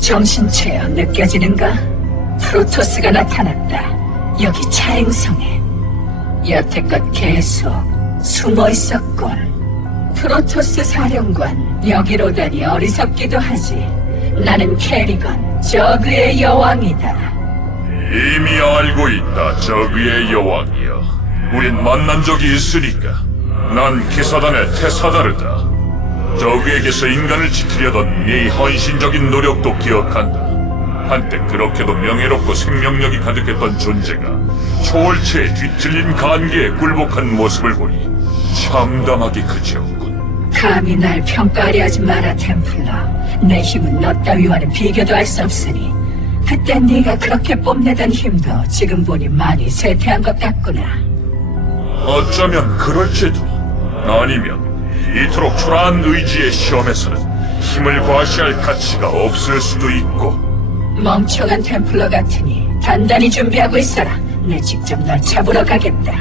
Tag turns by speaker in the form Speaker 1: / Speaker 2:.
Speaker 1: 정신체여 느껴지는가? 프로토스가 나타났다. 여기 차행성에. 여태껏 계속 숨어 있었군. 프로토스 사령관, 여기로 다니 어리석기도 하지. 나는 캐리건, 저그의 여왕이다.
Speaker 2: 이미 알고 있다, 저그의 여왕이여. 우린 만난 적이 있으니까. 난 기사단의 테사다르다. 저그에게서 인간을 지키려던 네 헌신적인 노력도 기억한다. 한때 그렇게도 명예롭고 생명력이 가득했던 존재가 초월체에 뒤틀린 간계에 굴복한 모습을 보니 참담하기 그지없군.
Speaker 1: 감히 날 평가하려 하지 마라, 템플러. 내 힘은 너 따위와는 비교도 할 수 없으니. 그때 네가 그렇게 뽐내던 힘도 지금 보니 많이 쇠퇴한 것 같구나.
Speaker 2: 어쩌면 그럴지도 아니면 이토록 초라한 의지의 시험에서는 힘을 과시할 가치가 없을 수도 있고
Speaker 1: 멍청한 템플러 같으니 단단히 준비하고 있어라. 내 직접 널 잡으러 가겠다.